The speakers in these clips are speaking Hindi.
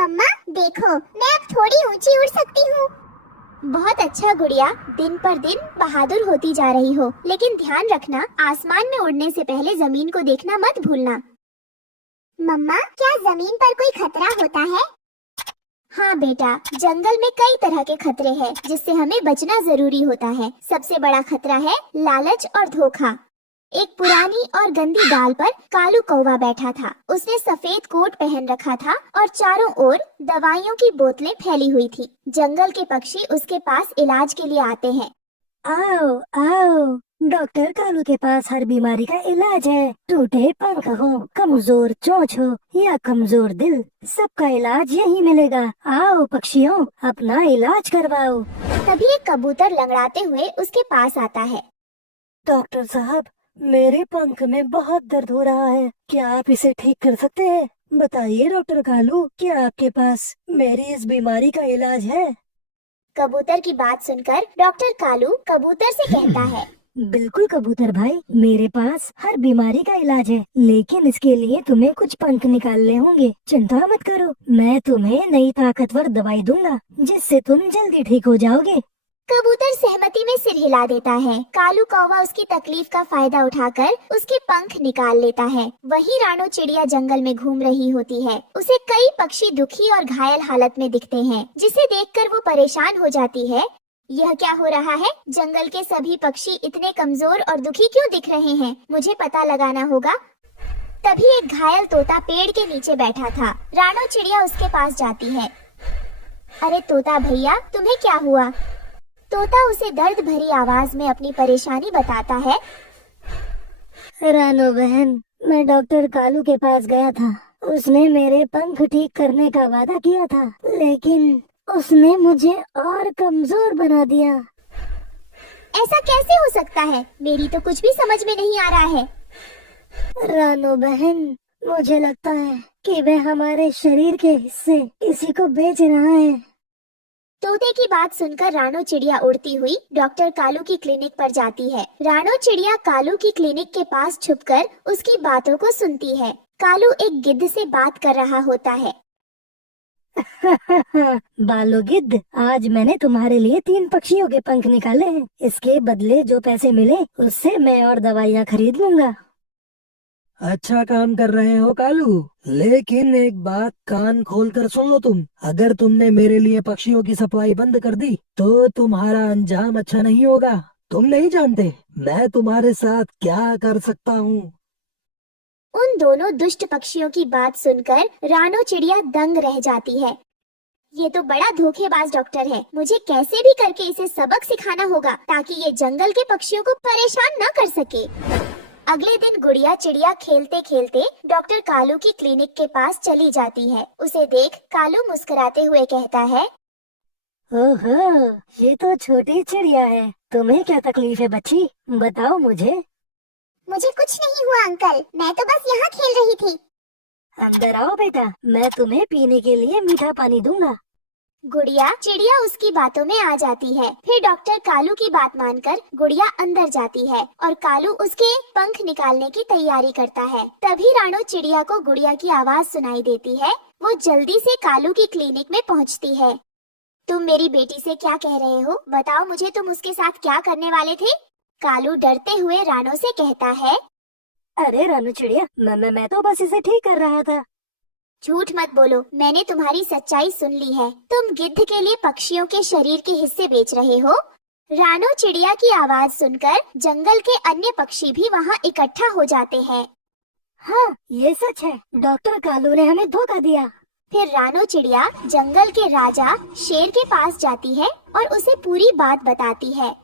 मम्मा देखो, मैं अब थोड़ी ऊंची उड़ सकती हूँ। बहुत अच्छा गुड़िया, दिन पर दिन बहादुर होती जा रही हो, लेकिन ध्यान रखना आसमान में उड़ने से पहले जमीन को देखना मत भूलना। मम्मा, क्या जमीन पर कोई खतरा होता है? हाँ बेटा, जंगल में कई तरह के खतरे हैं जिससे हमें बचना जरूरी होता है। सबसे बड़ा खतरा है लालच और धोखा। एक पुरानी और गंदी डाल पर कालू कौवा बैठा था। उसने सफेद कोट पहन रखा था और चारों ओर दवाइयों की बोतलें फैली हुई थी। जंगल के पक्षी उसके पास इलाज के लिए आते हैं। आओ आओ, डॉक्टर कालू के पास हर बीमारी का इलाज है। टूटे पंख हो, कमजोर चोंच हो या कमजोर दिल, सबका इलाज यहीं मिलेगा। आओ पक्षियों, अपना इलाज करवाओ। तभी एक कबूतर लंगड़ाते हुए उसके पास आता है। डॉक्टर साहब, मेरे पंख में बहुत दर्द हो रहा है, क्या आप इसे ठीक कर सकते हैं? बताइए डॉक्टर कालू, क्या आपके पास मेरी इस बीमारी का इलाज है? कबूतर की बात सुनकर डॉक्टर कालू कबूतर से कहता है, बिल्कुल कबूतर भाई, मेरे पास हर बीमारी का इलाज है, लेकिन इसके लिए तुम्हें कुछ पंख निकालने होंगे। चिंता मत करो, मैं तुम्हें नई ताकतवर दवाई दूंगा जिससे तुम जल्दी ठीक हो जाओगे। कबूतर सहमति में सिर हिला देता है। कालू कौवा उसकी तकलीफ का फायदा उठाकर उसके पंख निकाल लेता है। वहीं रानो चिड़िया जंगल में घूम रही होती है। उसे कई पक्षी दुखी और घायल हालत में दिखते हैं, जिसे देखकर वो परेशान हो जाती है। यह क्या हो रहा है? जंगल के सभी पक्षी इतने कमजोर और दुखी क्यों दिख रहे हैं? मुझे पता लगाना होगा। तभी एक घायल तोता पेड़ के नीचे बैठा था। रानो चिड़िया उसके पास जाती है। अरे तोता भैया, तुम्हें क्या हुआ? तोता उसे दर्द भरी आवाज में अपनी परेशानी बताता है। रानो बहन, मैं डॉक्टर कालू के पास गया था। उसने मेरे पंख ठीक करने का वादा किया था, लेकिन उसने मुझे और कमजोर बना दिया। ऐसा कैसे हो सकता है? मेरी तो कुछ भी समझ में नहीं आ रहा है। रानो बहन, मुझे लगता है कि वह हमारे शरीर के हिस्से किसी को बेच रहा है। तोते की बात सुनकर रानो चिड़िया उड़ती हुई डॉक्टर कालू की क्लिनिक पर जाती है। रानो चिड़िया कालू की क्लिनिक के पास छुपकर उसकी बातों को सुनती है। कालू एक गिद्ध से बात कर रहा होता है। बालो गिद्ध, आज मैंने तुम्हारे लिए 3 पक्षियों के पंख निकाले हैं। इसके बदले जो पैसे मिले उससे मैं और दवाइयाँ खरीद लूंगा। अच्छा काम कर रहे हो कालू, लेकिन एक बात कान खोल कर सुन लो तुम। अगर तुमने मेरे लिए पक्षियों की सप्लाई बंद कर दी तो तुम्हारा अंजाम अच्छा नहीं होगा। तुम नहीं जानते मैं तुम्हारे साथ क्या कर सकता हूँ। उन दोनों दुष्ट पक्षियों की बात सुनकर रानो चिड़िया दंग रह जाती है। ये तो बड़ा धोखेबाज डॉक्टर है। मुझे कैसे भी करके इसे सबक सिखाना होगा ताकि ये जंगल के पक्षियों को परेशान न कर सके। अगले दिन गुड़िया चिड़िया खेलते खेलते डॉक्टर कालू की क्लिनिक के पास चली जाती है। उसे देख कालू मुस्कुराते हुए कहता है, ओहो, ये तो छोटी चिड़िया है। तुम्हें क्या तकलीफ है बच्ची, बताओ मुझे। मुझे कुछ नहीं हुआ अंकल, मैं तो बस यहाँ खेल रही थी। अंदर आओ बेटा, मैं तुम्हें पीने के लिए मीठा पानी दूंगा। गुड़िया चिड़िया उसकी बातों में आ जाती है। फिर डॉक्टर कालू की बात मानकर गुड़िया अंदर जाती है और कालू उसके पंख निकालने की तैयारी करता है। तभी रानो चिड़िया को गुड़िया की आवाज सुनाई देती है। वो जल्दी से कालू की क्लिनिक में पहुंचती है। तुम मेरी बेटी से क्या कह रहे हो? बताओ मुझे, तुम उसके साथ क्या करने वाले थे? कालू डरते हुए रानो से कहता है, अरे रानू चिड़िया, मैं तो बस इसे ठीक कर रहा था। झूठ मत बोलो, मैंने तुम्हारी सच्चाई सुन ली है। तुम गिद्ध के लिए पक्षियों के शरीर के हिस्से बेच रहे हो। रानो चिड़िया की आवाज सुनकर जंगल के अन्य पक्षी भी वहाँ इकट्ठा हो जाते हैं। हाँ, ये सच है। डॉक्टर कालू ने हमें धोखा दिया। फिर रानो चिड़िया जंगल के राजा शेर के पास जाती है और उसे पूरी बात बताती है।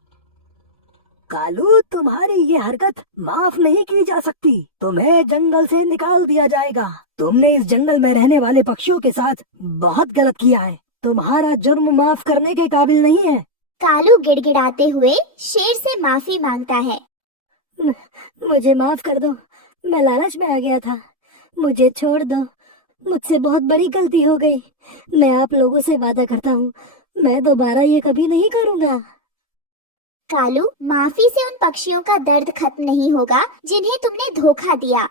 कालू, तुम्हारी ये हरकत माफ नहीं की जा सकती। तुम्हें जंगल से निकाल दिया जाएगा। तुमने इस जंगल में रहने वाले पक्षियों के साथ बहुत गलत किया है। तुम्हारा जुर्म माफ करने के काबिल नहीं है। कालू गिड़गिड़ाते हुए शेर से माफी मांगता है। मुझे माफ कर दो, मैं लालच में आ गया था। मुझे छोड़ दो, मुझसे बहुत बड़ी गलती हो गई। मैं आप लोगों से वादा करता हूँ, मैं दोबारा ये कभी नहीं करूँगा। कालू, माफी से उन पक्षियों का दर्द खत्म नहीं होगा जिन्हें तुमने धोखा दिया।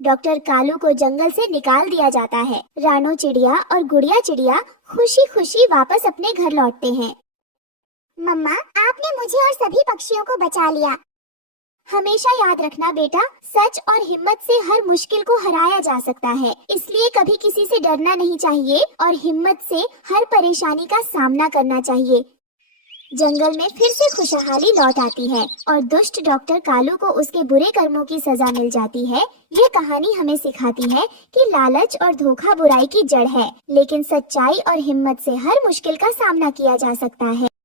डॉक्टर कालू को जंगल से निकाल दिया जाता है। रानो चिड़िया और गुड़िया चिड़िया खुशी खुशी वापस अपने घर लौटते हैं। मम्मा, आपने मुझे और सभी पक्षियों को बचा लिया। हमेशा याद रखना बेटा, सच और हिम्मत से हर मुश्किल को हराया जा सकता है। इसलिए कभी किसी से डरना नहीं चाहिए और हिम्मत से हर परेशानी का सामना करना चाहिए। जंगल में फिर से खुशहाली लौट आती है और दुष्ट डॉक्टर कालू को उसके बुरे कर्मों की सजा मिल जाती है। ये कहानी हमें सिखाती है कि लालच और धोखा बुराई की जड़ है, लेकिन सच्चाई और हिम्मत से हर मुश्किल का सामना किया जा सकता है।